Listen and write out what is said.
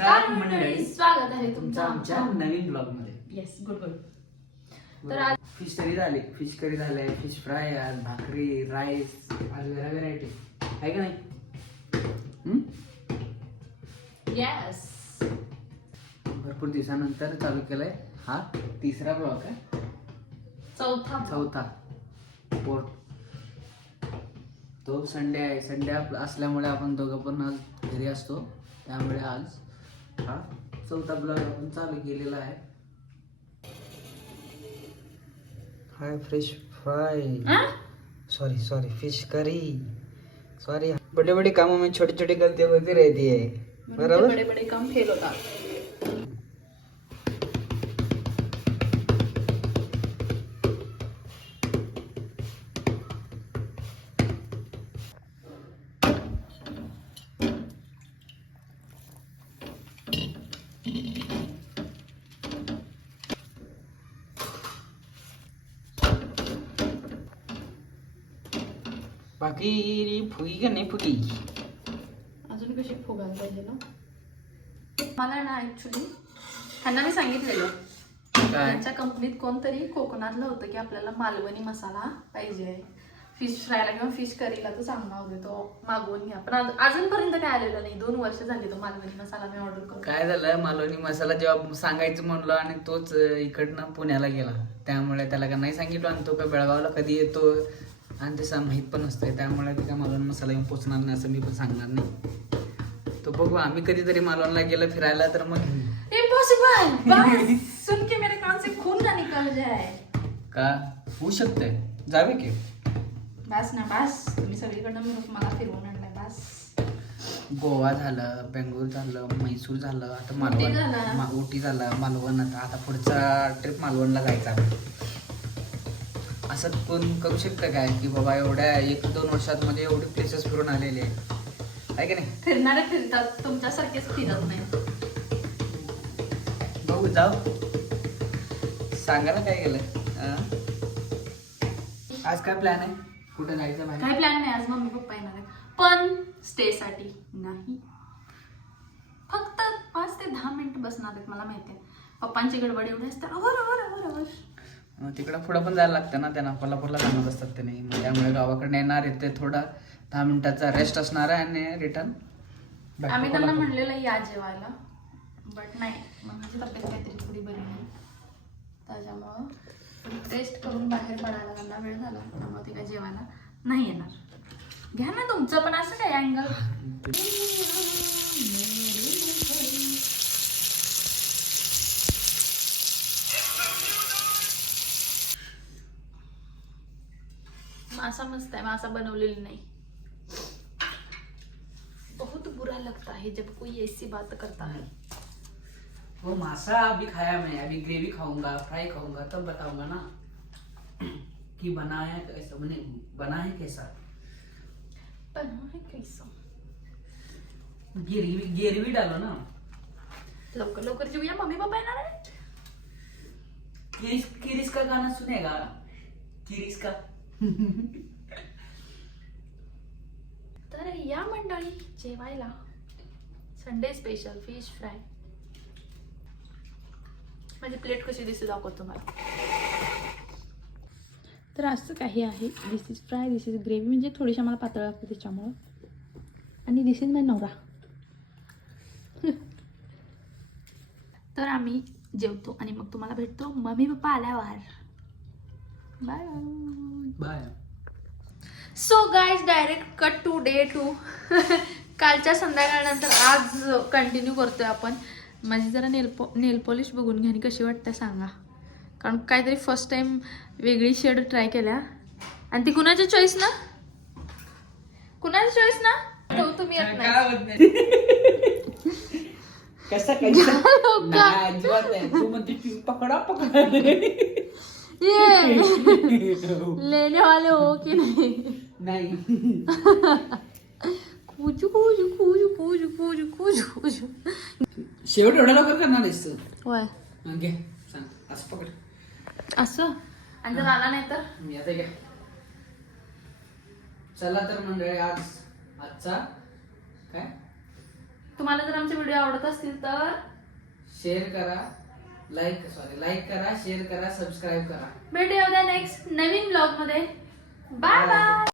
नमस्कार मंडळी, स्वागत आहे तुमचं आमच्या नवीन ब्लॉग मध्ये. Yes, good good. तर आज फिश करी झाले, फिश फ्राय, आज भाकरी, राईस, आज व्हेरायटी आहे का नाही? येस, भरपूर दिवसानंतर चालू केलाय हा तिसरा ब्लॉग आहे. चौथा फोर्थ. तो संडे आहे. संडे असल्यामुळे आपण दोघं पण आज घरी असतो, त्यामुळे आज हा चौथा ब्लॉग आपण चालू केलेला आहे. Hi fish fry, sorry fish curry. Sorry, बड़े बड़े कामों में छोटी छोटी गलतियां होती रहती है. बराबर, बड़े बड़े काम फेल होता. बाकी फुगी का नाही फुगी? अजून कशी फुगायला पाहिजे ना. मला ना ऍक्च्युली त्यांना मी सांगितलेलं, त्यांच्या कंपनीत कोणतरी कोकणातलं होतं की आपल्याला मालवणी मसाला पाहिजे फिश फ्रायला किंवा फिश करीला, तर सांगणार होते तो मागवून घ्या. पण अजूनपर्यंत काय आलेलं नाही. 2 वर्ष झाली तो मालवणी मसाला मी ऑर्डर करून. काय झालं, मालवणी मसाला जेव्हा सांगायचं म्हणलं आणि तोच इकडनं पुण्याला गेला, त्यामुळे त्याला का नाही सांगितलं. आणि तो का बेळगावला कधी येतो आणि ते माहीत पण नसतंय, त्यामुळे ते काय मालवण मसाला येऊन पोचणार नाही असं मी पण सांगणार नाही. तो बघू, आम्ही कधीतरी मालवणला गेलं फिरायला तर मग इम्पॉसिबल. सुन के मेरे कान से खून ना निकल जाए. का होऊ शकतंय, जावे की. बस ना बस, तुम्ही सगळीकडनं मिळून मला फिरवून आणलाय. बस, गोवा झालं, बेंगळूर झालं, म्हैसूर झालं, आता झालं. उटी झालं, मालवण. आता पुढचा ट्रिप मालवणला जायचा. असं कोण करू शकतं काय की बाबा एवढ्या 1-2 वर्षात मध्ये एवढे प्लेसेस फिरून आलेले आहे की नाही? फिरणारे फिरतात, तुमच्यासारखेच फिरत नाही. बघू, जाऊ, सांगायला काय गेलं. आज काय प्लॅन आहे? कुठे जायचं बाहेर? काही प्लॅन नाही. आज मम्मी पप्पा येणार आहे, पण स्टे साठी नाही. फक्त 5 ते 10 मिनिट बसणार आहेत. मला माहिती आहे पप्पांची गडबड एवढी असते. अवर तिकडं पुढं पण जायला लागतं ना त्यांना, कोल्हापूरला जाणार असतात त्यांनी. मग त्यामुळे गावाकडे येणार आहे ते, थोडा 10 मिनिटाचा रेस्ट असणार आहे आणि रिटर्न. आम्ही त्यांना म्हणलेलं या जेवायला, बट नाही, मम्मीची तब्येत काहीतरी थोडी बरी नाही, त्याच्यामुळं रेस्ट करून बाहेर पडायला त्यांना वेळ झाला. त्यामुळे ते काय जेवायला नाही येणार. घ्या ना तुमचं पण असं काय अँगल. मासा मस्त है, मासा बनवलेली नहीं. बहुत बुरा लगता है जब कोई ऐसी बात करता है. वो मासा अभी खाया मैं, अभी ग्रेवी खाऊंगा, फ्राई खाऊंगा, तब बताऊंगा ना कि बना है कैसा, बना है कैसा. बना है कैसा, गिरवी डालो ना. लवकर लवकर जेवूया, मम्मी पप्पा येणार आहे. किरिस का गाना सुनेगा? किरिस का. तर या मंडळी जेवायला, संडे स्पेशल फिश फ्राय. माझी प्लेट कशी दिसते दाखवतो तुम्हाला. तर असं काही आहे. This is fry, this is gravy, म्हणजे थोडीशी मला पातळ लागते त्याच्यामुळं. आणि दिस इज माय नवरा. तर आम्ही जेवतो आणि मग तुम्हाला भेटतो मम्मी पप्पा आल्यावर. Bye bye. So guys, direct cut to day 2. कालच्या संध्याकाळनंतर आज कंटिन्यू करतोय आपण. माझी जरा नेल पॉलिश बघून घ्या आणि कशी वाटते सांगा, कारण काहीतरी फर्स्ट टाइम वेगळी शेड ट्राय केल्या. आणि ती कुणाची चॉईस ना, कुणाची चॉईस ना, तो तुम्ही येत नाही. कसा तू म्हणते पकडा पकडा. ये लेने वाले हो की नाही. कुजू कुजू कुजू कुजू कुजू कुजू कुजू. शेवट एवढा लवकर करणार आहेस तू? होय. घे, सांग, असं पकड, असं. आणि जर आला नाही तर मी आता घ्या. चला तर मंडळी, आजचा काय तुम्हाला जर आमचे व्हिडिओ आवडत असतील तर शेअर करा, लाईक करा, शेअर करा, सबस्क्राईब करा. भेटूया उद्या नेक्स्ट नवीन ब्लॉग मध्ये. बाय बाय.